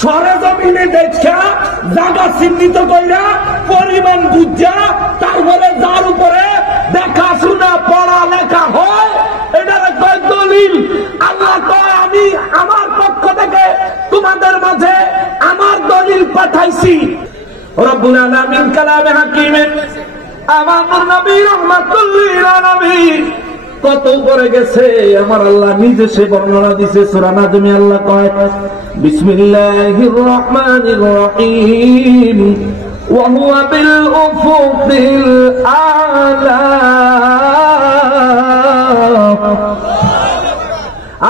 সরেজমিনে দেখা জায়গা চিহ্নিত কইরা পরিমাণ বুঝা তারপরে যার উপরে দেখাশোনা পড়া লেখা হয় এটার কয় দলিল। আল্লাহ কয় আমি আমার পক্ষ থেকে তোমাদের মাঝে আমার দলিল পাঠাইছি। রব্বুল আলামিন কালামে হাকিমে আমার নবী রাহমাতুল লিল আলামিন কত উপরে গেছে আমার আল্লাহ নিজে সে বর্ণনা দিয়েছে সূরা নাজমে। আল্লাহ কয় বিসমিল্লাহির রহমানির রহিম ওয়া হুয়া বিল উফুকিল আলা।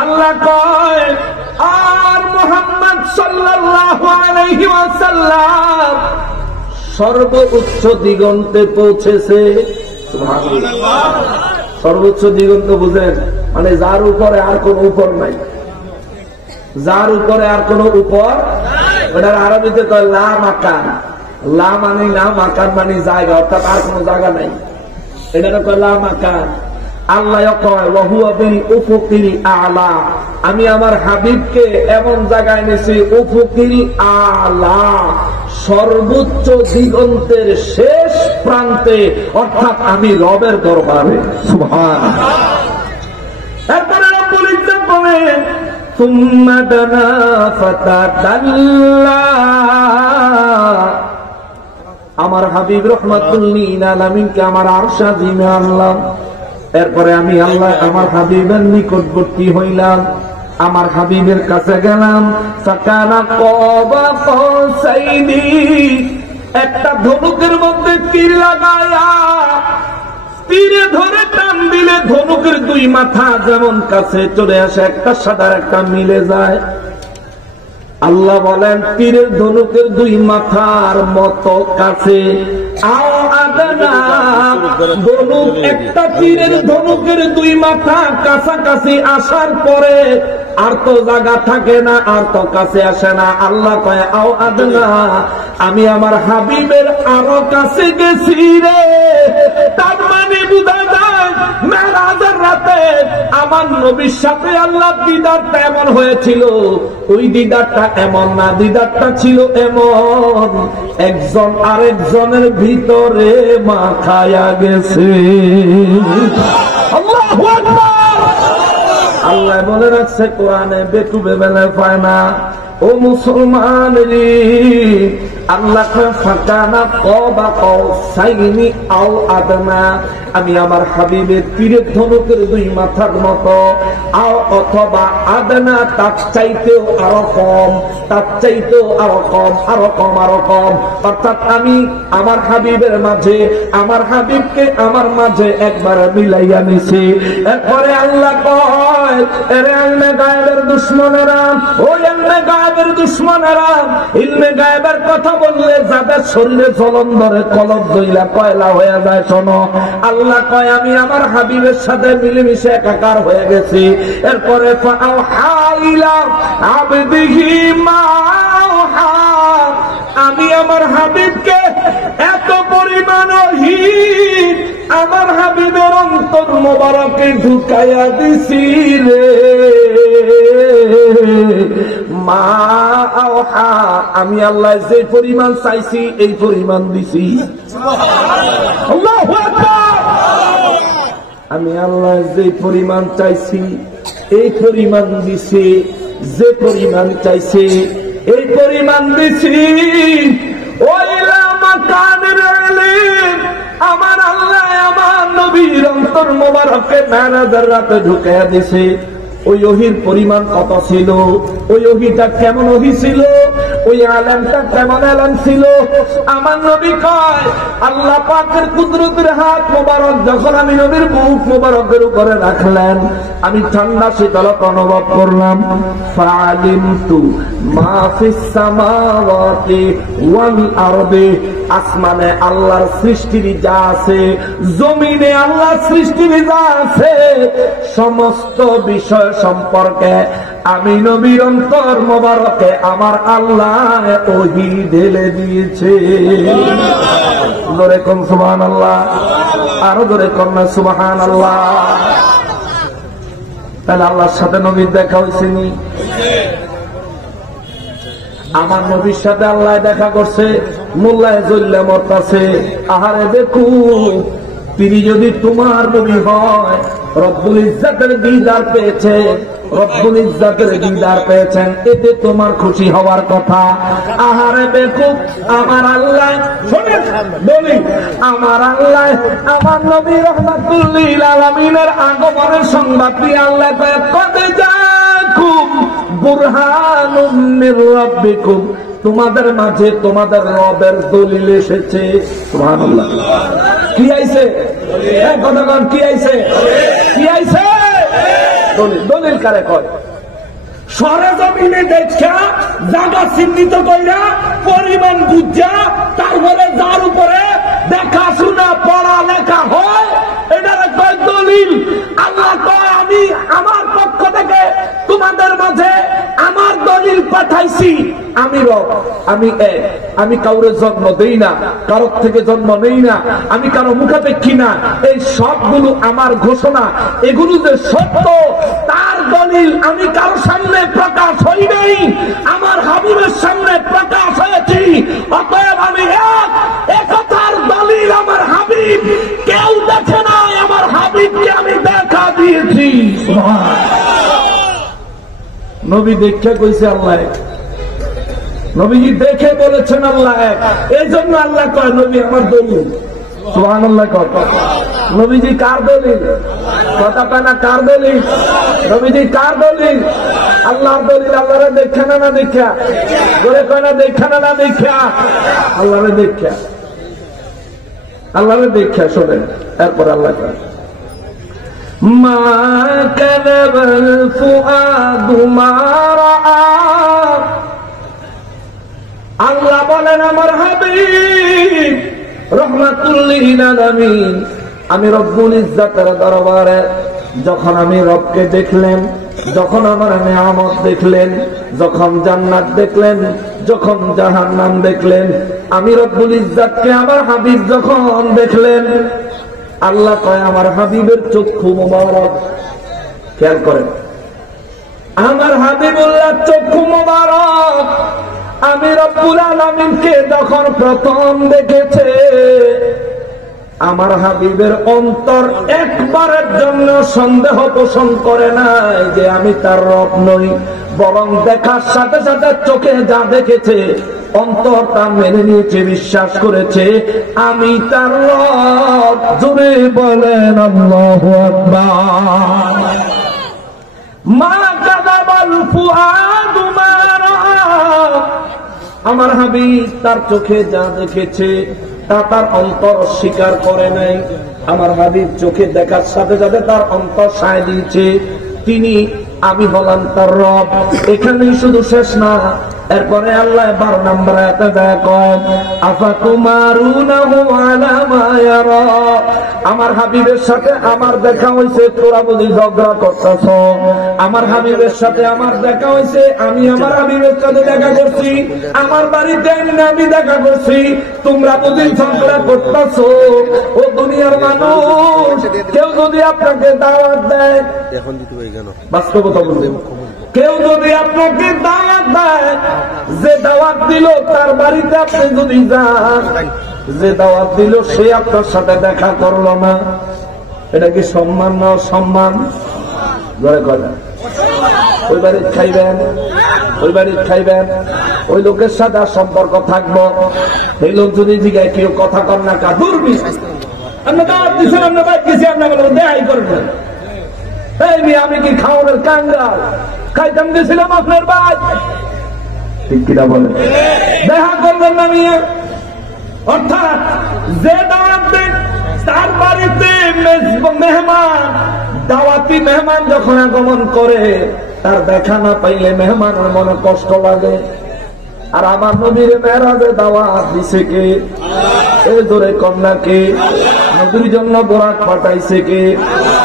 আল্লাহ কয় আর মুহাম্মদ সাল্লাল্লাহু আলাইহি ওয়াসাল্লাম সর্বোচ্চ দিগন্তে পৌঁছেছে। সুবহানাল্লাহ। সর্বোচ্চ দিগন্ত বুঝেন মানে যার উপরে আর কোন উপর নাই, যার উপরে আর কোন উপর। ওটার আরবিতে কয় লা মাকান। লা মানে না, মাকান মানে জায়গা, অর্থাৎ আর কোন জায়গা নাই। এটা কয় লা মাকান। আল্লাহ কয় ওয়া হুয়া বিল উফুকিল আলা, আমি আমার হাবিবকে এমন জায়গায় এনেছি উফুকিল আলা, সর্বোচ্চ দিগন্তের শেষ প্রান্তে, অর্থাৎ আমি রবের দরবারে। সুবহানাল্লাহ। এরপরে রব্বুল ইজ্জত বলেন সুম্মা দানা ফাতাদাল্লা, আমার হাবিব রাহমাতুল লিল আলামিনকে আমার আরশ আজিমে আনলাম। এরপরে আমি আল্লাহ আমার হাবিবের নিকটবর্তী হইলাম, আমার হাবিবের কাছে গেলাম। ফাকানা কাবা কাসাইনি, একটা ধনুকের মধ্যে তীর লাগায়া তীরে ধরে টান দিলে ধনুকের দুই মাথা যেমন কাছে চলে আসে, একটা সাদার একটা মিলে যায়। আল্লাহ বলেন তীরের ধনুকের দুই মাথার মতো কাছে। ধনুক একটা তীরের ধনুকের দুই মাথা কাছাকাছি আসার পরে আর তো জায়গা থাকে না, আর তো কাছে আসে না। আল্লাহ কয় আও আদনা, আমি আমার হাবিবের আরো কাছে গেছি রে। তার মানে বুঝা যায় মেরাজের রাতে আমার নবীর সাথে আল্লাহ দিদারটা এমন হয়েছিল, ওই দিদারটা এমন না, দিদারটা ছিল এমন একজন আরেকজনের ভিতরে মাখায়া গেছে। আল্লাহু আকবার। আল্লাহ বলে রাখছে কোরআনে, বেকুবে বেলায় পায় না। ও মুসলমান রে, আল্লাহ ফাকানা কাবা কাসাইনি আও আদনা, আমি আমার হাবিবের তীরের ধনুকের দুই মাথার মতো, আও অথবা আদনা তার চাইতেও আরো কম, তার চাইতেও আরো কম, আরো কম, আরো কম। অর্থাৎ আমি আমার হাবিবের মাঝে, আমার হাবিবকে আমার মাঝে একবার মিলাইয়া নিছি। এরপরে আল্লাহ কয় এরে ইলমে গায়েবের দুশমনেরা, ও ইলমে গায়েবের দুশমনেরা, ইলমে গায়েবের কথা বললে যাদের শরীরে জ্বলন ধরে, কলব জ্বলা কয়লা হয়ে যায়। শোনো, আল্লাহ কয় আমি আমার হাবিবের সাথে মিলেমিশে একাকার হয়ে গেছি। এরপরে আমি আমার হাবিবকে এত পরিমাণ আমার হাবিবের অন্তর মোবারকে ঢুকাইয়া দিছি রে। মা আওহা, আমি আল্লাহ যে পরিমাণ চাইছি এই পরিমাণ দিছি। আল্লাহু আকবার। আমি আল্লাহ যে পরিমাণ চাইছি এই পরিমাণ দিছি, যে পরিমাণ চাইছি এই পরিমাণ দিছি। ওইলা মাকানের ইলম, আমার আল্লাহ আমার নবীর অন্তর মোবারকে মেরাজের রাতে ঢুকাইয়া দিছে। ওই ওহির পরিমাণ কত ছিল, ওই ওহিটা কেমন ওহি ছিল, ওই আলেমটা কেমন আলেম ছিল। আমার নবী কয় আল্লাহ পাকের কুদরতের হাত মোবারক যখন আমি নবীর মুখ মোবারকের উপরে রাখলেন, আমি ঠান্ডা শীতলতা অনুভব করলাম। ফালিমতু মা ফিস সামাওয়াতি ওয়াল আরদি, আসমানে আল্লাহর সৃষ্টির যা আছে, জমিনে আল্লাহর সৃষ্টির যা আছে, সমস্ত বিষয় সম্পর্কে আমি নবীর অন্তর মোবারকে আমার আল্লাহ ওহী ঢেলে দিয়েছে। জোরে কোন সুবহানাল্লাহ, আরো জোরে কোন সুবহানাল্লাহ। তাহলে আল্লাহর সাথে নবীর দেখা হয়েছে নি? আমার নবীর সাথে আল্লাহ দেখা করছে, মোল্লায় জল্লে মরতাছে। আহারে দেখু, তিনি যদি তোমার নবী হয়, রব্বুল ইজ্জতের দিদার পেয়েছে, রব্বুল ইজ্জতের দিদার পেয়েছেন, এতে তোমার খুশি হওয়ার কথা। আহারে দেখু, আমার আল্লাহ শোনেন বলি, আমার আল্লাহ আমার নবী রাহমাতুল লিল আলামিনের আগমনের সংবাদ দিয়ে আল্লাহ কদ জাকুম বুরহানুম মির রাব্বিকুম, তোমাদের মাঝে তোমাদের রবের দলিল এসেছে। সুবহানাল্লাহ। কি আইছে? কথাগণ কি আইছে? কি আইছে? দলিল। দলিল কারে কয়? সরেজমিনে দেখা, জায়গা চিহ্নিত কইরা, পরিমাণ বুঝা, তারপরে যার উপরে দেখাশোনা পড়া লেখা হয়, এটারে কয় দলিল। আল্লাহ কয় আমি আমার পক্ষ থেকে তোমাদের মাঝে আমার দলিল পাঠাইছি। আমি রব, আমি এক, আমি কাউরে জন্ম দেই না, কারোর থেকে জন্ম নেই না, আমি কারো মুখাপেক্ষী না। এই সবগুলো আমার ঘোষণা, এগুলো যে সত্য তার দলিল আমি কারো সামনে প্রকাশ হই নাই, আমার হাবিবের সামনে প্রকাশ হয়েছি। অতএব আমি একথার দলিল আমার হাবিব, কেউ দেখে নাই, আমার হাবিবকে আমি দেখা দিয়েছি। নবী দেখে কইছে আল্লাহ, নবীজি দেখে বলেছেন আল্লাহ এক, এই জন্য আল্লাহ কয় নবী আমার দলিল। সুবহানাল্লাহ। নবীজি কার দলিল? কথা কয় না কার দলিল? নবীজি কার দলিল? আল্লাহর দলিল। আল্লাহরে দেখা না না দেখা? বলে কয় না দেখা না না দেখা? আল্লাহরে দেখা, আল্লাহরে দেখা। শোনেন এরপর আল্লাহ কয় মা কাযাবাল ফুআদু মা রাআ। আল্লাহ বলেন আমার হাবিব রাহমাতুল লিল আলামিন, আমি রব্বুল ইজ্জতের দরবারে যখন আমি রবকে দেখলেন, যখন আমার নিয়ামত দেখলেন, যখন জান্নাত দেখলেন, যখন জাহান্নাম দেখলেন, আমি রব্বুল ইজ্জতকে আমার হাবিব যখন দেখলেন, আল্লাহ কয় আমার হাবিবের চক্ষু মোবারক। খেয়াল করেন, আমার হাবিবুল্লাহ চক্ষু মোবারক আমি রব্বুল আলামিনকে যখন প্রথম দেখেছে, আমার হাবিবের অন্তর একবারের জন্য সন্দেহ পোষণ করে নাই যে আমি তার রব নই, বরং দেখার সাথে সাথে চোখে যা দেখেছে অন্তর তা মেনে নিয়েছে, বিশ্বাস করেছে আমি তার রব। জোরে বলেন আল্লাহু আকবার। মা কাযাবাল ফুআদু মা রাআ। আমার হাবিব তার চোখে যা দেখেছে তা তার অন্তর স্বীকার করে নাই। আমার হাবিব চোখে দেখার সাথে সাথে তার অন্তর সায় দিয়েছে তিনি আমি হলাম তার রব। এখানেই শুধু শেষ না, এরপরে আল্লাহ 12 নম্বর আয়াতে দেখায় আফাতুমারুনাহু আলা মা ইয়ারা। আমার হাবিবের সাথে আমার দেখা হইছে, তোরা বুঝি ঝগড়া করতেছ। আমার হাবিবের সাথে আমার দেখা হইছে, আমি আমার হাবিবের সাথে দেখা করছি, আমার বাড়িতে আমি দেখা করছি, তোমরা বুঝি ঝগড়া করতেছ। ও দুনিয়ার মানুষ, কেউ যদি আপনাকে দাওয়াত দেয়, এখন দিতে পারি কেন বাস্তবতা বলতে, কেউ যদি আপনাকে দাওয়াত দেয়, যে দাওয়াত দিল তার বাড়িতে আপনি যদি যান, যে দাওয়াত দিল সে আপনার সাথে দেখা করলো না, এটা কি সম্মান না অসম্মান? ঘরে কথা ওই বাড়ি খাইবেন, ওই বাড়ি খাইবেন, ওই লোকের সাথে সম্পর্ক থাকবো। এই লোক যদি জিগায় কেউ কথা কর না কা দুর্বি, আমরা দাওয়াত দিচ্ছেন, আমরা বাইক গেছি, আপনার দেখাই করবেন। আমি কি খাওয়ানোর কাঙ্গাল? খাইতাম গেছিলাম আপনার বাদ, ঠিক কিনা বলেন? দেখা করবেন না নিয়ে। অর্থাৎ যে দাওয়াত দেন তার বাড়িতে মেহমান, দাওয়াতি মেহমান যখন আগমন করে তার দেখা না পাইলে মেহমানের মনে কষ্ট লাগে। আর আমার নবীর মেরাজে দাওয়াত দিছে কে? এ জোরে কন্যাকে নবীর জন্য বোরাক পাঠাইছে কে?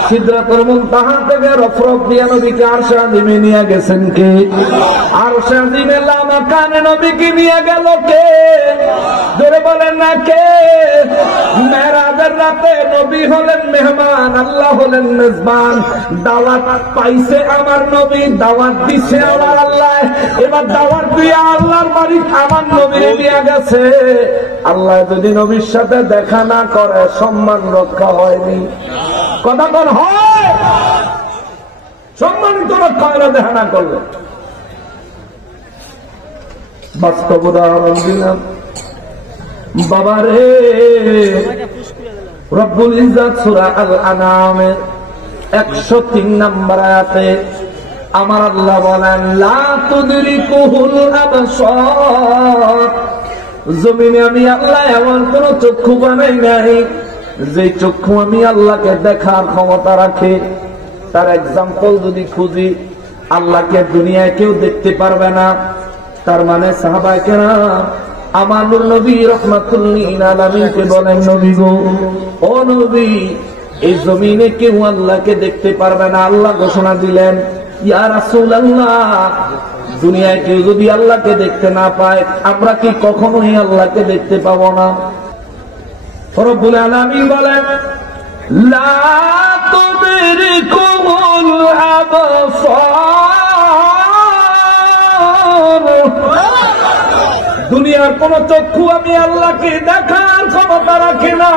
সিদরাতুল মুনতাহা থেকে রফরফ দিয়া নবীকে আরশে আজিমে নিয়ে গেছেন কে? আরশে আজিমে লা মাকানে নবীকে নিয়ে গেল কে? জোরে বলেন না কে? মেরাজে বরাতের রাতে নবী হলেন মেহমান, আল্লাহ হলেন মেজবান। দাওয়াত পাইছে আমার নবী, দাওয়াত দিছে আমার আল্লাহ। এবার দাওয়াত দিয়ে আল্লাহর বাড়ি আমার নবীরে নিয়ে গেছে। আল্লাহ যদি নবীর সাথে দেখা না করে সম্মান রক্ষা হয়নি। কথা বল হয়, সম্মানিত রক্ষা হয় না দেখা না করলে। বাস্তব উদাহরণ দিলাম বাবারে। রব্বুল ইজ্জত সূরা আল আনামের 103 নম্বর আয়াতে আমার আল্লাহ বলেন, লা তুদরিকুহুল আবসার। জমিনে আমি আল্লাহ এমন কোন চক্ষু বানাই নাই যে চক্ষু আমি আল্লাহকে দেখার ক্ষমতা রাখে। তার এক্সাম্পল যদি খুঁজি, আল্লাহকে দুনিয়ায় কেউ দেখতে পারবে না। তার মানে সাহাবায়ে কেরাম আমানুর নবী রাহমাতুল লিল আলামিনকে বলেন, নবী গো, ও নবী, এই জমিনে কেউ আল্লাহকে দেখতে পারবে না। আল্লাহ ঘোষণা দিলেন, ইয়া রাসূলুল্লাহ, দুনিয়ায় কেউ যদি আল্লাহকে দেখতে না পায়, আমরা কি কখনোই আল্লাহকে দেখতে পাবো না? রব্বুল আলামিন বলেন, লা তুদরিকুল আবসার। দুনিয়ার কোন চক্ষু আমি আল্লাহকে দেখার ক্ষমতা রাখে না।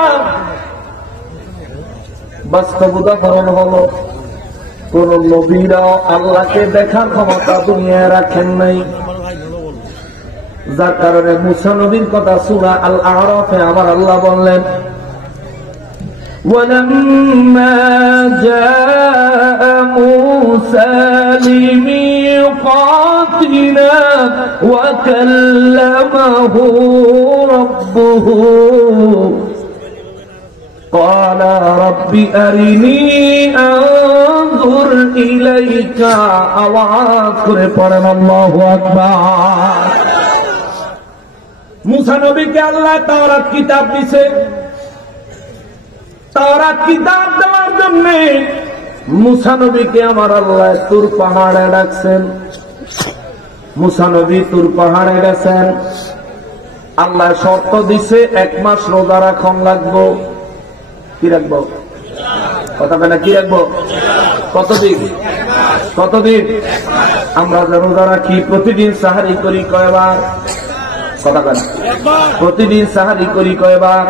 বাস্তব উদাহরণ হলো, কোন নবীরাও আল্লাহকে দেখার ক্ষমতা দুনিয়ায় রাখেন নাই। যার কারণে মুসা নবীর কথা সূরা আল আরাফে আমার আল্লাহ বললেন, ওয়ালাম্মা জাআ মূসা লিমিকাতিনা ওয়া কাল্লামাহু রাব্বুহু قال رب أرني أنظر إليك। আওয়াজ করে পড়েন আল্লাহু আকবার। মুসা নবীকে আল্লাহ তাওরাত কিতাব দিয়েছে। তাওরাত কিতাব দেওয়ার জন্য মুসা নবীকে আমার আল্লাহ তুর পাহাড়ে ডাকছেন। মুসা নবী তুর পাহাড়ে গেছেন। আল্লাহ শর্ত দিছে 1 মাস রোজা রাখন লাগবো। কি রাখবো? কথা বলে কি রাখবো? কতদিন? কতদিন? আমরা রোজা রাখি, প্রতিদিন সাহারি করি কয়বার? কথা বলে প্রতিদিন সাহারি করি কয়বার?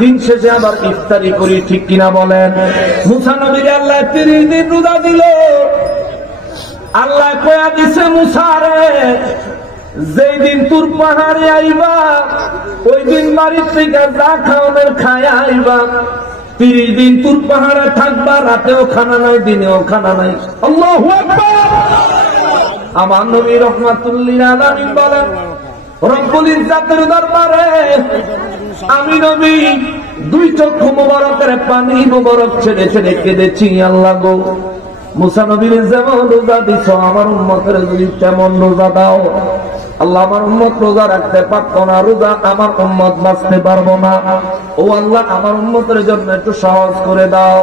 দিন শেষে আবার ইফতারি করি, ঠিক কিনা বলেন? মুসা নবীর আল্লাহ 30 দিন রোজা দিল। আল্লাহ কয়া দিছে, মুসা রে, যেই দিন তুর পাহাড়ে আইবা ওই দিন বাড়ির থেকে যা খাওয়ানোর খায়া আইবা। 30 দিন তুর পাহাড়ে থাকবা, রাতেও খানা নাই, দিনেও খানা নাই। আল্লাহু আকবার। আমার নবী রাহমাতুল লিল আলামিন বলেন, রব্বুল ইজ্জতের দরবারে আমি নবী 2 চক্ষু মোবারকের পানি মোবারক ছেড়ে ছেড়ে কেঁদেছি। আল্লাহ গো, মুসা নবীর যেমন রোজা দিছ, আমার উম্মতের যদি তেমন রোজা দাও। আল্লাহ, আমার উম্মত রোজা রাখতে পারতো না, রোজা আমার উম্মত বাঁচতে পারবো না। ও আল্লাহ, আমার উম্মতের জন্য একটু সহজ করে দাও।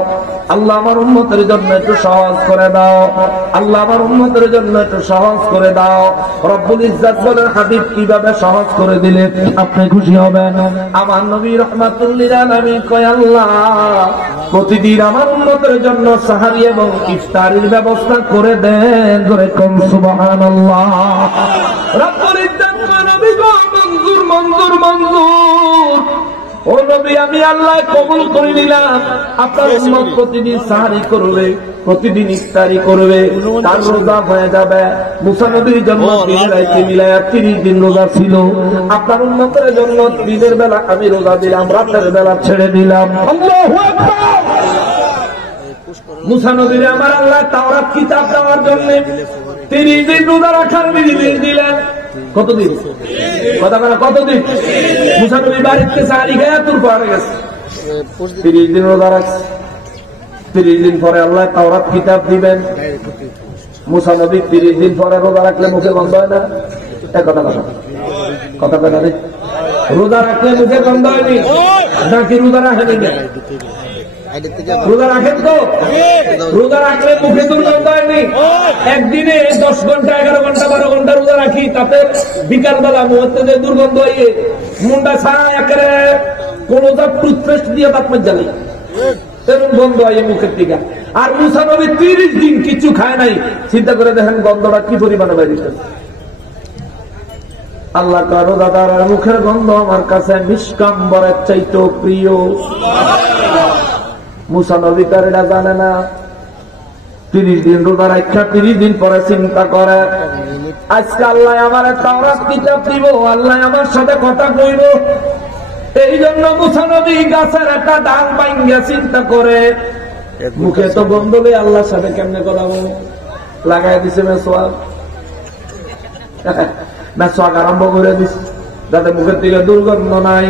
আল্লাহ, আমার উম্মতের জন্য একটু সহজ করে দাও। আল্লাহ, আমার উম্মতের জন্য একটু সহজ করে দাও। রব্বুল ইজ্জত বলেন, হাবিব কিভাবে সহজ করে দিলে আপনি খুশি হবেন? আমার নবী রাহমাতুল লিল আলামিন কয়, আল্লাহ, প্রতিদিন আমার উম্মতের জন্য সাহারি এবং ইফতারির ব্যবস্থা করে দেন। জোরে কোন সুবহানাল্লাহ। রব্বুল ইজ্জত কয়, নবী গো, মঞ্জুর মঞ্জুর মঞ্জুর। ও নবী, আমি আল্লাহ কবুল করে নিলাম। আপনার উম্মত প্রতিদিন সাহারি করবে, প্রতিদিন ইফতারি করবে, তার রোজা হয়ে যাবে। মুসা নবীর জন্য দিনের রাইতে মিলায়া 30 দিন রোজা ছিল। আপনার উম্মতের জন্য দিনের বেলা আমি রোজা দিলাম, রাতের বেলা ছেড়ে দিলাম। আল্লাহু আকবার। মুসা নবীর আমার আল্লাহ তাওরাত কিতাব দেওয়ার জন্য 30 দিন রোজা রাখার নির্দেশ দিলেন। কতদিন? কথা বলা কতদিন? মুসা নবী বাড়িতে সাহারি খেয়ে তুর পাহাড়ে গেছে, 30 দিন রোজা রাখছে। 30 দিন পরে আল্লাহ তাওরাত কিতাব দিবেন। মুসা নবী 30 দিন পরে রোজা রাখলে মুখে গন্ধ হয় না? কথা কথা কথা বলা রে, রোজা রাখলে মুখে গন্ধ হয়নি নাকি? রোজা রাখেনি না? রোজা রাখেন তো? রোজা রাখলে মুখে দুর্গন্ধ হয়নি? একদিনে 10 ঘন্টা 11 ঘন্টা 12 ঘন্টা রোজা রাখি, তাতে বিকাল বেলা মুহূর্তে যে দুর্গন্ধ হয়ে মুন্ডা ছাড়া একেবারে কোনটা টুথপেস্ট দিয়ে দাঁত মধ্যে জ্বালাই এরকম গন্ধ হয় মুখের দিকে। আর মুসা নবী 30 দিন কিছু খায় নাই। চিন্তা করে দেখেন গন্ধটা কি পরিমাণে বাইরেছে। আল্লাহ কারো দাদার মুখের গন্ধ আমার কাছে মিষ্কাম্বরের চাইতো প্রিয়। মুসা নবী তার এটা জানে না। 30 দিন রোজা রাখা 30 দিন পরে চিন্তা করে আজকে আল্লাহ আমার তাওরাত কিতাব দিব, আল্লাহ আমার সাথে কথা কইব। এই জন্য মুসা নবী গাছের একটা ডাল ভাঙিয়া চিন্তা করে মুখে তো গন্ধ লই আল্লাহর সাথে কেমনে কথা বলবো, লাগাই দিছে মেসওয়াক। মেসওয়াক আরম্ভ করে দিছে যাতে মুখের থেকে দুর্গন্ধ নাই।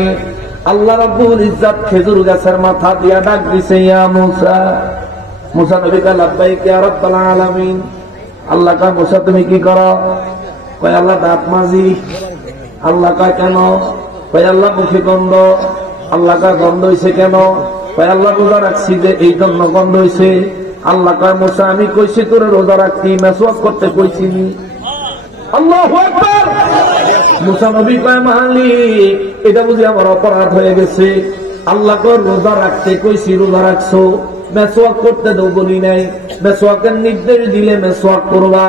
আল্লাহ রাব্বুল ইজ্জত খেজুর গাছের মাথা দিয়া ডাক দিছে, ইয়া মুসা। মুসা নবী কয় লাব্বাইক ইয়া রাব্বাল আলামিন। আল্লাহ কয় মুসা তুমি কি করো? কয় আল্লাহ দাঁত মাজি। আল্লাহ কয় কেন? কয় আল্লাহ মুখে গন্ধ। আল্লাহ কয় গন্ধ হইছে কেন? কয় আল্লাহ রোজা রাখছি যে এই জন্য গন্ধ হইছে। আল্লাহ কয় মুসা আমি কইছি তোরে রোজা রাখতি, মেসওয়াক করতে কইছিনি। আল্লাহু আকবার। মুসা নবী কয় মালিক এটা বুঝি আমার অপরাধ হয়ে গেছে। আল্লাহ কয় রোজা রাখতে কইছি, রোজা রাখছো, মেসওয়াক করতে দাও বলি নাই। মেসওয়াকের নির্দেশ দিলে মেসওয়াক করবা,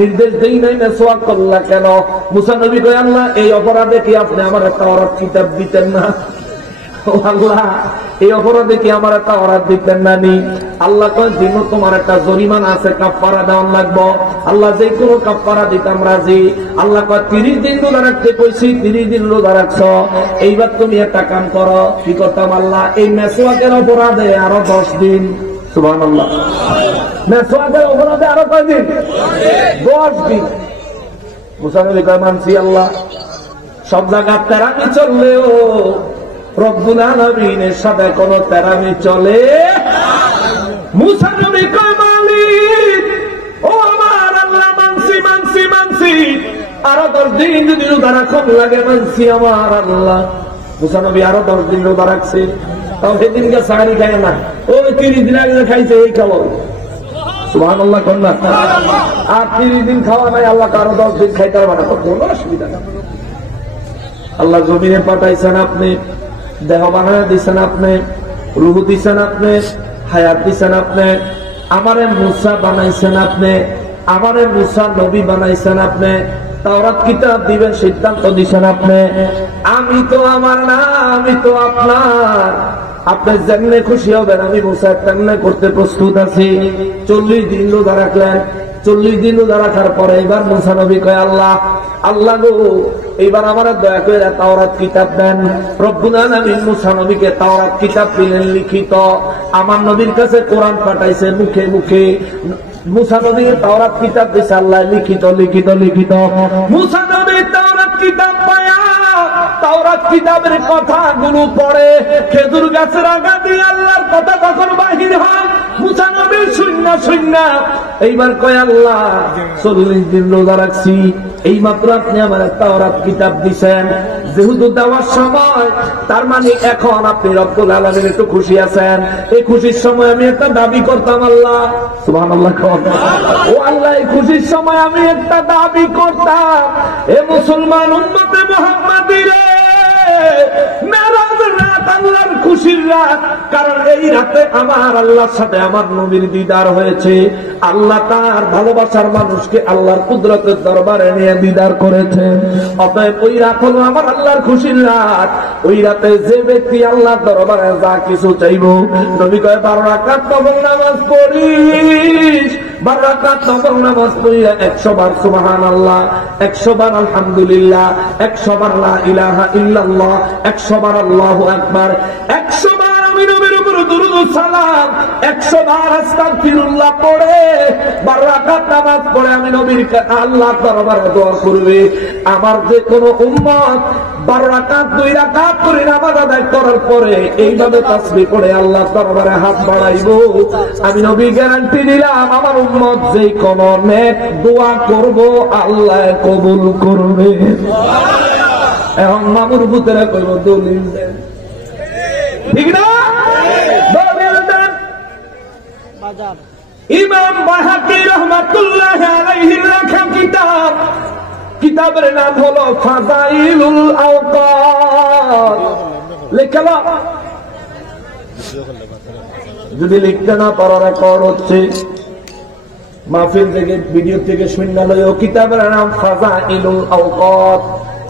নির্দেশ দেই নাই মেসওয়াক করলা কেন? মুসা নবী কয় আল্লাহ এই অপরাধে কি আপনি আমার একটা অরাত কিতাব দিতেন না? আল্লাহ এই অপরাধে কি আমার একটা অরাত দিতেন না? নি আল্লাহ কয় দিন তোমার একটা জরিমানা আছে, কাফারা দেওয়ান লাগবো। আল্লাহ যে কোনো কাফারা দিতাম রাজি। আল্লাহ কয় 30 দিন রোজা রাখতে কইছি, 30 দিন রোজা রাখছ। এইবার তুমি একটা কাম করো। কি করতাম? আল্লাহ এই মেসওয়াকের অপরাধে আরো 10 দিন। সুবহানাল্লাহ। মেসওয়াকের অপরাধে আরো কয় দিন? 10 দিন। মুসা নবী কয় মানছি আল্লাহ। সব জায়গা তেরামি চললেও রব্বুল আলামিনের সাথে কোন তেরামি চলে? মুসা নবী কয় মালিক ও আমার আল্লাহ, মানছি মানছি মানছি, আরো 10 দিন যদি রোজা রাখুন লাগে মানছি আমার আল্লাহ। মুসা নবী আরো 10 দিন রোজা রাখছে, তাও সেদিনকে সাহারি খায় না। ওই 30 দিন আগে খাইছে এই খাবার। সুবহানাল্লাহ কন্যা। আর 30 দিন খাওয়া নাই, আল্লাহ আরো 10 দিন খাইতে পারবে না, কোনো অসুবিধা নেই। আল্লাহ জমিনে পাঠাইছেন আপনি, দেহ বানায় দিচ্ছেন আপনি, রূহ দিচ্ছেন আপনি, হায়াত দিচ্ছেন আপনি, আমারে মুসা বানাইছেন আপনি, আমারে মুসা নবী বানাইছেন আপনি, তাওরাত কিতাব দিবেন সিদ্ধান্ত দিচ্ছেন আপনি। আমি তো আমার না, আমি তো আপনার। আপনি যেমনে খুশি হবেন আমি মুসা তেমনে করতে প্রস্তুত আছি। 40 দিন রোজা রাখলেন। 40 দিন রোজা রাখার পরে এবার মুসা নবী কয় আল্লাহ, আল্লাহ গো এইবার আমার দয়া করে তাওরাত কিতাব দেন। রব্বুল আলামিন মুসা নবীকে তাওরাত কিতাব দিলেন লিখিত। আমার নবীর কাছে কোরআন পাঠাইছে মুখে মুখে। মুসা নবীর তাওরাত কিতাব দিছে আল্লাহ লিখিত লিখিত লিখিত। মুসা নবীর তাওরাত কিতাব পায়া তাওরাত কিতাবের কথাগুলো পড়ে খেজুর গাছের আগা দিয়ে আল্লাহর কথা যখন বাহির হয় মুসা নবী শুননা শুননা এইবার কয় আল্লাহ 40 দিন রোজা রাখছি, এইমাত্র আপনি আমার তাওরাত কিতাব দিছেন, যেহেতু দেওয়ার সময় তার মানে এখন আপনি রব্বুল আলামিন একটু খুশি আছেন। এই খুশির সময় আমি একটা দাবি করতাম আল্লাহ। সুবহানাল্লাহ। ও আল্লাহ এই খুশির সময় আমি একটা দাবি করতাম, এ মুসলমান উম্মতে মুহাম্মাদী রে, মেরাজের রাত আল্লাহর খুশির রাত, কারণ এই রাতে আমার আল্লাহর সাথে আমার নবীর দিদার হয়েছে। আল্লাহ তার ভালোবাসার মানুষকে আল্লাহর কুদরতের দরবারে নিয়ে দিদার করেছেন। অতএব ওই রাত হলো আমার আল্লাহর খুশির রাত। ওই রাতে যে ব্যক্তি আল্লাহর দরবারে যা কিছু চাইবো, নবী কয় 12 রাকাত নফল নামাজ পড়িস, 12 রাকাত নফল নামাজ পড়িয়া 100 বার সুবহানাল্লাহ, 100 বার আলহামদুলিল্লাহ, 100 বার লা ইলাহা ইল্লাল্লাহ, 100 বার আল্লাহু আকবার, 100 বার আমি নবীর উপর দুরূদ ও সালাম, 100 বার আস্তাগফিরুল্লাহ পড়ে 12 রাকাত নামাজ পড়ে আমি নবীর আল্লাহর দরবারে দোয়া করবে। আমার যে কোন উম্মত 12 রাকাত 2 রাকাত করে নামাজ আদায় করার পরে এইভাবে তাসবিহ পড়ে আল্লাহর দরবারে হাত বাড়াইবো, আমি নবী গ্যারান্টি দিলাম আমার উম্মত যে কোন নেক দোয়া করব আল্লাহ কবুল করবে। এখন মামুর ভূতেরা কইব দলিল দেন, ঠিক না? দলিল দেন। ইমাম বাহাকি রহমাতুল্লাহ আলাইহি লেখা কিতাব, কিতাবের নাম হলো ফাযাইলুল আওকাত। লেখা যদি লিখতে না পারো রেকর্ড হচ্ছে মাহফিল থেকে ভিডিও থেকে শুনলে ও কিতাবের নাম ফাযাইলুল আওকাত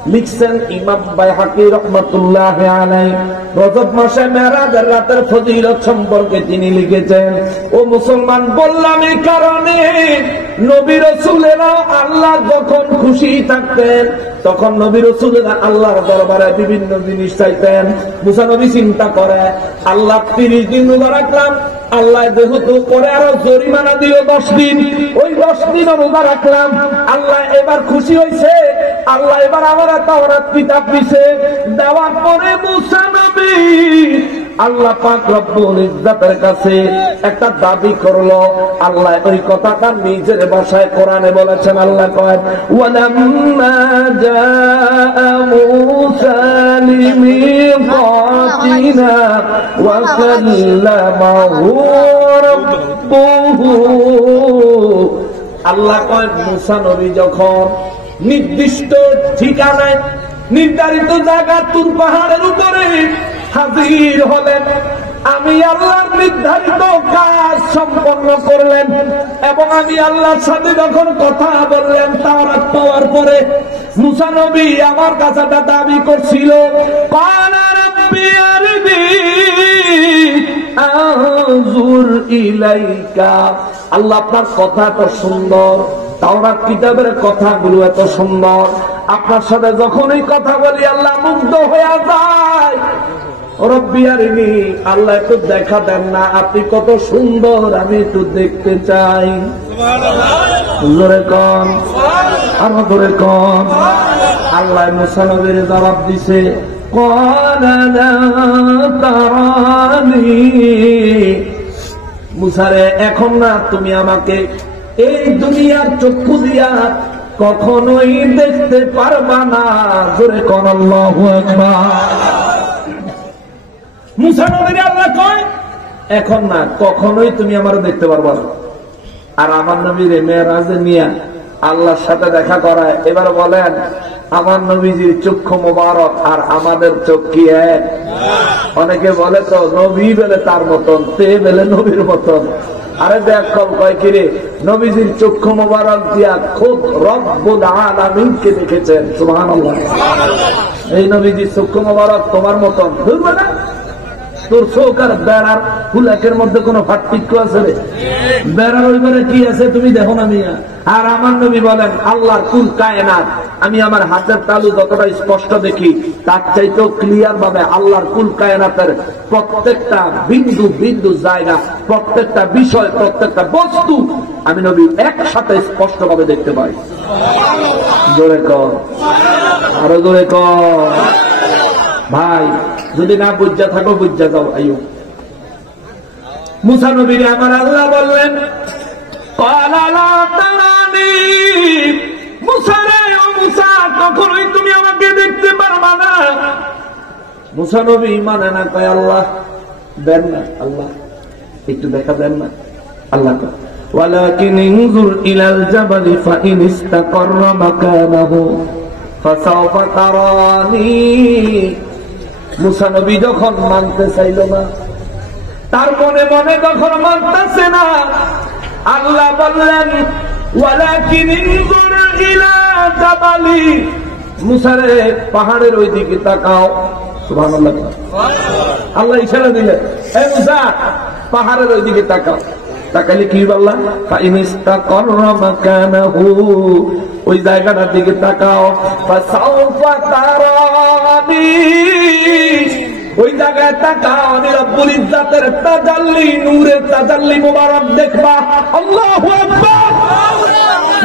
লিখছেন ইমাম বাইহাকি রাহমাতুল্লাহ আলাইহি রজব মাসে মেরাজের রাতের ফজিলত সম্পর্কে তিনি লিখেছেন ও মুসলমান বললাম এই কারণে নবী রাসূলেরা আল্লাহ যখন খুশি থাকতেন তখন নবী রাসূলেরা আল্লাহর দরবারে বিভিন্ন জিনিস চাইতেন মুসা নবী চিন্তা করে আল্লাহ 30 দিন রোজা রাখলাম আল্লাহ যেহেতু পরে আরো জরিমানা দিল 10 দিন ওই 10 দিন রোজা রাখলাম আল্লাহ এবার খুশি হয়েছে আল্লাহ এবার আমার তাওরাত কিতাব দিয়েছে দেওয়ার পরে মুসা নবী আল্লাহ পাক রব্বুল ইজ্জতের কাছে একটা দাবি করলো আল্লাহ ওই কথাটা নিজের ভাষায় কোরআনে বলেছেন আল্লাহ কয় ওয়ালাম্মা জাআ মূসা লিমিকাতিনা ওয়া কাল্লামাহু রাব্বুহু আল্লাহ কয় মুসা নবী যখন নির্দিষ্ট ঠিকানায় নির্ধারিত জায়গা তুর পাহাড়ের উপরে হাজির হলেন আমি আল্লাহর নির্ধারিত কাজ সম্পন্ন করলেন এবং আমি আল্লাহর সাথে যখন কথা বললেন তাওরাত পাওয়ার পরে মুসা নবী আমার কাছে দাবি করছিল কানা রাব্বি আরদি আনজুর ইলাইকা আল্লাহ আপনার কথা এত সুন্দর তাওরাত কিতাবের কথাগুলো এত সুন্দর আপনার সাথে যখনই কথা বলি আল্লাহ মুগ্ধ হয়ে যায় রব্বি আরিনি আল্লাহ একটু দেখা দেন না আপনি কত সুন্দর আমি একটু দেখতে চাই জোরে কন আর জোরে কন আল্লাহ মুসা নবীর জবাব দিছে ক্বালা লা তারানি মুসারে এখন না তুমি আমাকে এই দুনিয়ার চক্ষু দিয়া কখনোই দেখতে পারবা না জোরে কোন আল্লাহু আকবার মুসা নবীর আল্লাহ কয় এখন না কখনোই তুমি আমার দেখতে পারবা না আর আমার নবীর মেরাজে নিয়ে আল্লাহর সাথে দেখা করায় এবার বলেন আমার নবীজির চক্ষু মোবারক আর আমাদের চোখ কি এক অনেকে বলে তো নবী বলে তার মতন তে বলে নবীর মতন আরে দেখ কয় কিরে নবীজির চক্ষু মোবারক দিয়া খুব রব্বুল আলামিনকে দেখেছেন সুবহানাল্লাহ এই নবীজির চক্ষু মোবারক তোমার মতন বুঝবে না তোর চোখ আর বেড়ার ফুলাকের মধ্যে কোন পার্থক্য আছে রে বেড়ার ওই করে কি আছে তুমি দেখো না মিয়া আর আমার নবী বলেন আল্লাহর কুল কায়নাত আমি আমার হাতের তালু যতটা স্পষ্ট দেখি তার চাইতেও ক্লিয়ার ভাবে আল্লাহর কুল কায়নাতের প্রত্যেকটা বিন্দু বিন্দু জায়গা প্রত্যেকটা বিষয় প্রত্যেকটা বস্তু আমি নবী একসাথে স্পষ্ট ভাবে দেখতে পাই জোরে কর আরো জোরে কর ভাই যদি না বুঝা থাকো বুঝা যাও আয়ু মুসা নবীরে আমার আল্লাহ বললেন ক্বালা লা তারানি মুসা রে ও মুসা কখনোই তুমি আমাকে দেখতে পারবা না মুসা নবী মানে না কয় আল্লাহ দেন না আল্লাহ একটু দেখা দেন না আল্লাহ কয় ওয়ালাকিন ইনজুর ইলাল জাবালি ফাইন ইসতাকাররা মাকানাহু ফাসাওফা তারানি মুসা নবী যখন মানতে চাইল না তার মনে মনে যখন মানতেছে না আল্লাহ বললেন ওয়ালাকিন ইনজুর ইলা জাবালি মুসা রে পাহাড়ের ওই দিকে তাকাও সুবহানাল্লাহ আল্লাহ ইশারা দিলেন হে মুসা পাহাড়ের ওই দিকে তাকাও তাকালে কি বললা ফাইন ইসতাকাররা মাকানাহু ওই জায়গাটার দিকে তাকাও ফাসাওফা তারানি ওই জায়গায় তাকাও আমি রব্বুল ইজ্জতের তাজাল্লি নূরের তাজাল্লি মুবারক দেখবা আল্লাহু আকবার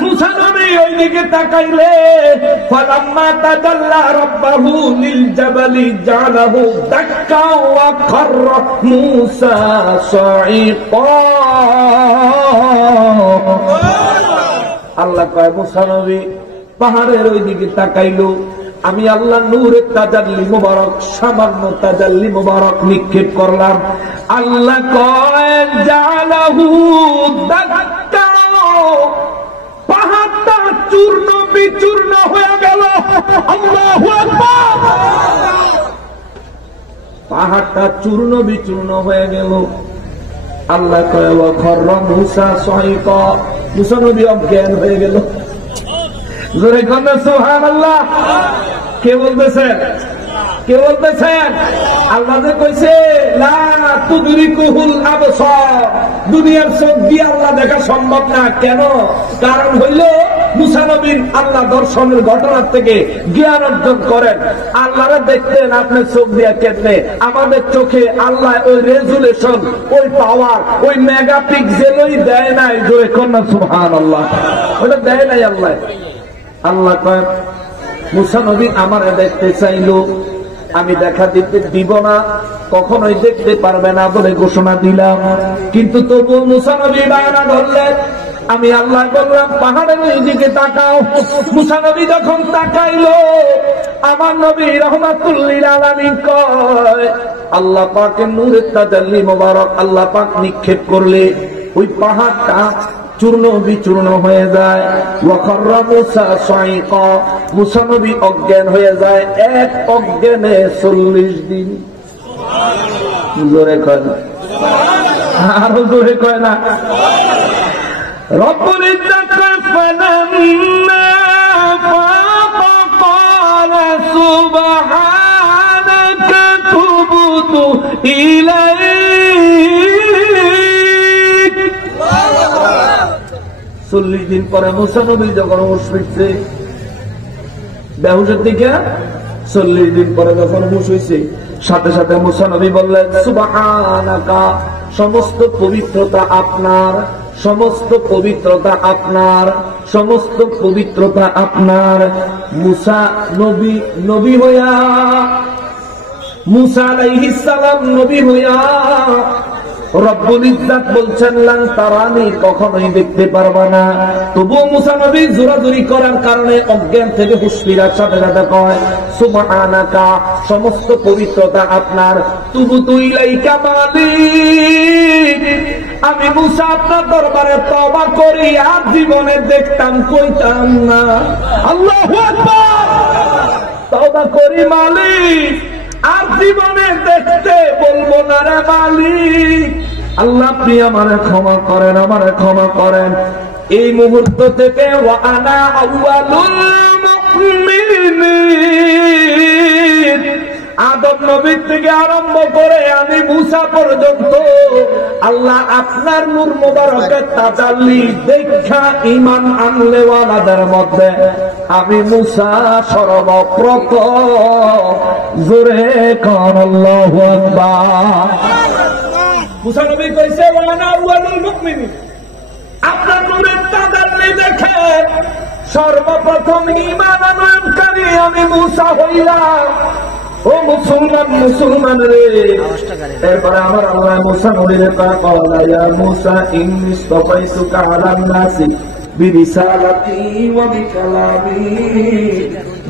মুসা নবী ওই দিকে তাকাইলে ফালাম্মা তাজাল্লা রাব্বাহু লিল জাবালি জালাহু দাক্কা ওয়া খাররা মুসা সাইকা আল্লাহ কয় মুসা নবী পাহাড়ের ওই দিকে তাকাইলো আমি আল্লাহ নূরের তাজাল্লি মুবারক সামান্য তাজাল্লি মুবারক নিক্ষেপ করলাম আল্লাহ কয় জালাহু দাক্কা পাহাড়টা চূর্ণ বিচূর্ণ হয়ে গেল আল্লাহু আকবার পাহাড়টা চূর্ণ বিচূর্ণ হয়ে গেল। আল্লাহ কয় ওয়া খররা মূসা সাইকা, মূসা নবী অজ্ঞান হয়ে গেল। জোরে কোন সুবহানাল্লাহ। কে বলতেছেন? কে বলতেছেন? আল্লাহ যে কইছে লা তুদরিকুহুল আবসার, দুনিয়ার চোখ দিয়ে আল্লাহ দেখা সম্ভব না। কেন? কারণ হইল মুসা নবীর আল্লাহ দর্শনের ঘটনার থেকে জ্ঞান অর্জন করেন। আল্লাহরা দেখতেন আপনার চোখ দিয়ে কেটে, আমাদের চোখে আল্লাহ ওই রেজুলেশন, ওই পাওয়ার, ওই মেগা পিক্সেলই দেয় নাই। জোরে কন্যা সুবহানাল্লাহ, ওটা দেয় নাই আল্লাহ। আল্লাহ কয় মুসা নবী আমারে দেখতে চাইলো, আমি দেখা দিতে দিব না, কখনোই দেখতে পারবে না বলে ঘোষণা দিলাম। কিন্তু তবুও মুসা নবী বায়না ধরলেন। আমি আল্লাহ বললাম পাহাড়ের ওই দিকে তাকাও। মুসা নবী যখন তাকাইলো, আমার নবী রাহমাতুল লিল আলামিন কয় আল্লাহ পাকের নূরের তাজাল্লি মোবারক আল্লাহ পাক নিক্ষেপ করলে ওই পাহাড়টা চূর্ণ বিচূর্ণ হয়ে যায়। ওয়া খররা মূসা সাইকা, মূসা নবী অজ্ঞান হয়ে যায়। এক অজ্ঞানে 40 দিন। জোরে কয় না, আরো জোরে কয় না। রব্বুল ইজ্জত ফালাম্মা ফাকালা সুবহানাকা তুবতু ইলাইক। 40 দিন পরে মুসা নবী যখন হুঁশ ফিরছে, বেহুশের দিকে 40 দিন পরে যখন হুঁশ হয়েছে, সাথে সাথে মুসা নবী বললেন সুবহানাকা, সমস্ত পবিত্রতা আপনার, সমস্ত পবিত্রতা আপনার, সমস্ত পবিত্রতা আপনার। মুসা নবী নবী হইয়া, মুসা আলাইহিস সালাম নবী হইয়া রব্বুল ইজ্জত বলছেন লান তারানি, কখনোই দেখতে পারবা না। তবুও মুসা নবী জোরাজুরি করার কারণে অজ্ঞান থেকে হুঁশ ফেরার সাথে সাথে কয় সুবহানাকা, সমস্ত পবিত্রতা আপনার। তুবতু ইলাইকা মালিক, আমি মুসা আপনার দরবারে তওবা করি, আর জীবনে দেখতাম কইতাম না। আল্লাহু আকবার। তওবা করি মালিক, আর জীবনে দেখতে বলবো না রে মালিক। আল্লাহ আপনি আমারে ক্ষমা করেন, আমারে ক্ষমা করেন। এই মুহূর্ত থেকে ওয়া আনা আউয়ালুল মুমিনিন, আদম নবীর থেকে আরম্ভ করে আমি মুসা পর্যন্ত আল্লাহ আপনার নূর মুবারকের তাজাল্লি দেখা ঈমান আনলেওয়ালাদের মধ্যে আমি মুসা সর্বপ্রথম। জোরে কোন আল্লাহু আকবার। মুসা নবী কইছে ওয়া আনা আউয়ালুল মুমিনিন, আপনার নূরের তাজাল্লি দেখে সর্বপ্রথম ঈমান আনয়নকারী আমি মুসা হইলাম। ও মুসলমান, মুসলমান রে। এরপরে আমার আল্লাহ মুসা নবীকে কয় ইয়া মুসা ইন্নী ইসতাফাইতুকা আলান নাসি বিরিসালাতি ওয়া বিকালামি।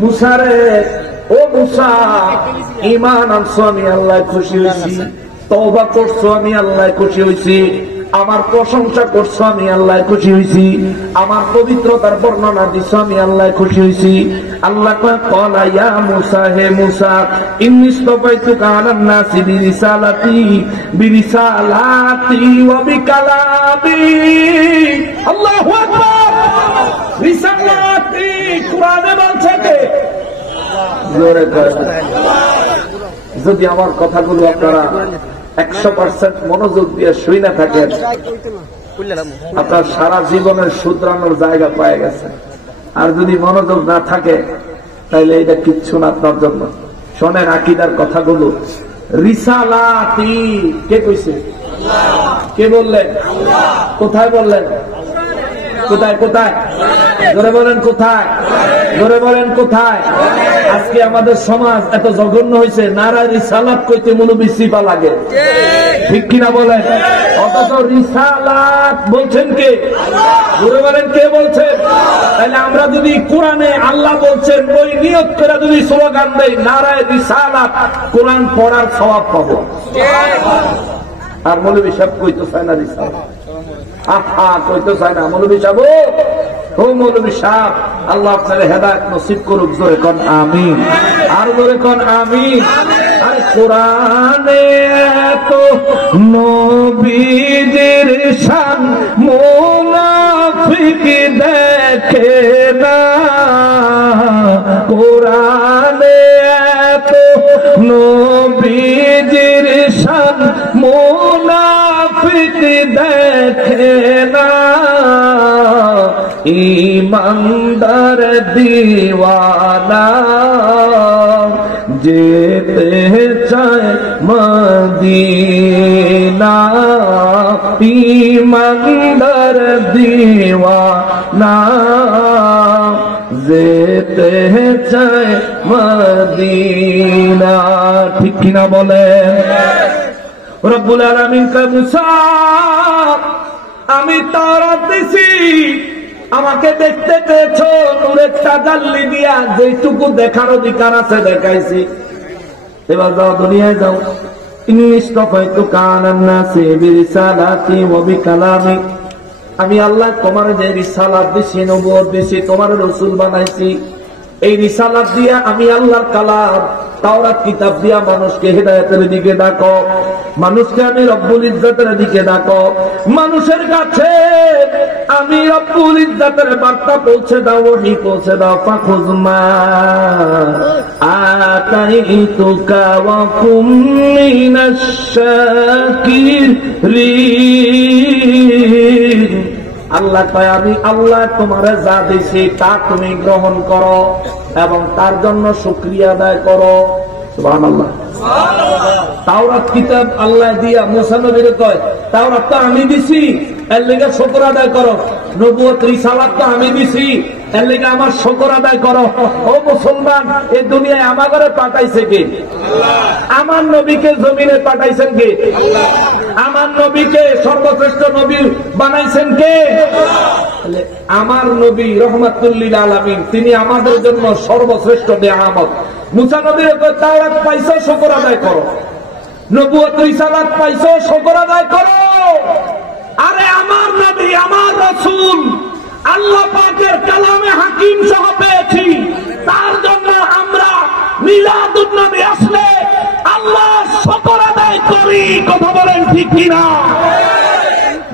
মুসা রে, ও মুসা, ঈমান আনছো আমি আল্লাহ খুশি হইছি, তওবা করছো আমি আল্লাহ খুশি হইছি, আমার প্রশংসা করছো আমি আল্লাহ খুশি হইছি, আমার পবিত্রতার বর্ণনা দিছো আমি আল্লাহ খুশি হইছি। আল্লাহ কয় ক্বালা ইয়া মুসা, হে মুসা, ইন্নী ইসতাফাইতুকা আলান নাসি বিরিসালাতি ওয়া বিকালামি। আল্লাহু আকবার। রিসালাতি কুরআনে বলছে কে? জোরে কয়। যদি আমার কথাগুলো আপনারা 100% মনোযোগ দিয়ে শুনে থাকেন, আপনার সারা জীবনের শুধরানোর জায়গা পায়ে গেছে। আর যদি মনোযোগ না থাকে তাহলে এটা কিচ্ছু না আপনার জন্য। শোনেন আকীদার কথাগুলো। রিসালাতি কে কইছে? কে বললেন? কোথায় বললেন? কোথায় কোথায়? জোরে বলেন কোথায়? জোরে বলেন কোথায়? আজকে আমাদের সমাজ এত জঘন্য হয়েছে, নারায় রিসালাত কইতে মৌলবী সিপা লাগে, ঠিক কিনা বলেন? অথচ রিসালাত বলছেন কে? জোরে বলেন কে বলছেন? তাহলে আমরা যদি কোরআনে আল্লাহ বলছেন ওই নিয়ত করে যদি স্লোগান দেই নারায় রিসালাত, কোরআন পড়ার সওয়াব পাবো। আর মৌলবী সাহেব কইতে চায় না রিসালাত, কইতে চায় না মৌলবী সাহেব। ও মৌলবী সাহেব, আল্লাহ আপনার হেদায়েত নসিব করুক। জোরে কোন আমিন, আর জোরে কোন আমিন। আরে কোরআনে এত নবীজির শান মুনাফিক দেখে না, কোরআনে এত নবীজির শান মুনাফিক দেখে না, ईमानदार दीवाना जेते चाहे मदीना, ईमानदार दीवाना जेते चाहे मदीना। ठीक किना बोले रब्बुल आलामीन का मूसा আমি তাওরাত দিছি, আমাকে দেখতে পেয়েছো, নূরের তাজাল্লি দিয়া যেটুকু দেখার অধিকার আছে দেখাইছি, এবার যাও দুনিয়ায় যাও। ইন্নিস্তাফাইতুকা আলান নাসি বিরিসালাতি ওয়া বিকালামি, আমি আল্লাহ তোমার যে রিসালাত দিছি, নবুয়ত দিছি, তোমার রাসূল বানাইছি, এই রিসালাত দিয়া আমি আল্লাহর কালাম তাওরাত কিতাব দিয়া মানুষকে হেদায়েতের দিকে ডাকো, মানুষকে আমি রব্বুল ইজ্জতের দিকে ডাকো, মানুষের কাছে আমি রব্বুল ইজ্জতের বার্তা পৌঁছে দাও, ওহী পৌঁছে দাও। ফাখুযমা আতাইতুকা ওয়া কুম মিনাশ শাকিরিন, আল্লাহ কয় আমি আল্লাহ তোমারে যা দিছি তা তুমি গ্রহণ করো এবং তার জন্য শুকরিয়া আদায় করো। সুবহানাল্লাহ। তাওরাত কিতাব আল্লাহ দিয়া মুসা নবীরে কয় তাওরাত তো আমি দিছি, এর লেগে শুকর আদায় করো, নবুয়ত রিসালাত তো আমি দিছি, এর লেগে আমার শুকর আদায় করো। ও মুসলমান, এই দুনিয়ায় আমার ঘরে পাঠাইছে কে? আমার নবীকে জমিনে পাঠাইছেন কে? আমার নবীকে সর্বশ্রেষ্ঠ নবী বানাইছেন কে? আমার নবী রহমাতুল লিল আলামিন, তিনি আমাদের জন্য সর্বশ্রেষ্ঠ নেয়ামত। মুসা নবীর তাওরাত পাইছো, শুকর আদায় করো, নবুয়ত রিসালাত পাইছো, শুকর আদায় করো। আরে আমার নবী, আমার রাসূল আল্লাহ পাকের কালামে হাকিম সহ পেয়েছি, তার জন্য আমরা মিলাদুন নবী আসলে আল্লাহ শুকর আদায় করি। কথা বলেন ঠিক কিনা?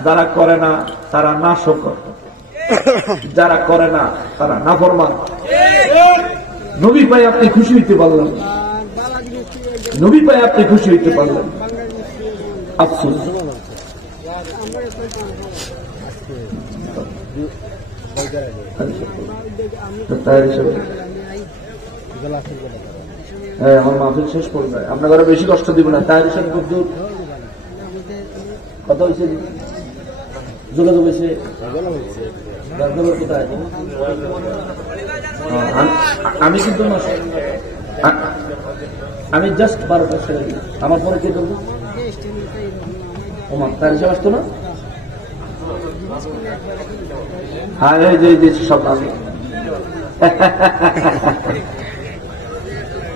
যারা করে না তারা নাশকর, যারা করে না তারা নাফরমান। নবী পাই আপনি খুশি হইতে পারলেন, নবী পাই আপনি খুশি হইতে পারলেন, আফসোস। হ্যাঁ, আমার মাহফিল শেষ করবে, আপনার ঘরে বেশি কষ্ট দিব না। তাই খুব দূর কত হয়েছে, যোগাযোগ হয়েছে কোথায়? আমি কিন্তু আমি জাস্ট 12টা ছেড়ে দিই, আমার পরে কে করবো? ওমা তার হিসাব আসতো না। হ্যাঁ, এই যে সব আমি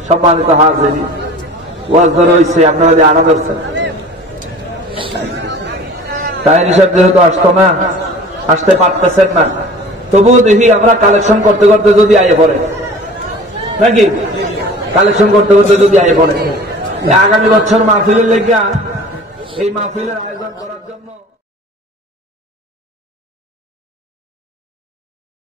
সম্মানিত হাজির, ওয়াজ ধরে হয়েছে, আপনারা যে আড়া ধরছেন, তাই হিসাব যেহেতু আসতো না, আসতে পারতেছেন না, তবুও দেখি আমরা কালেকশন করতে করতে যদি আয়ে পড়ে, নাকি কালেকশন করতে করতে যদি আয়ে পড়ে, আগামী বছর মাহফিলের লেগে এই মাহফিলের আয়োজন করার জন্য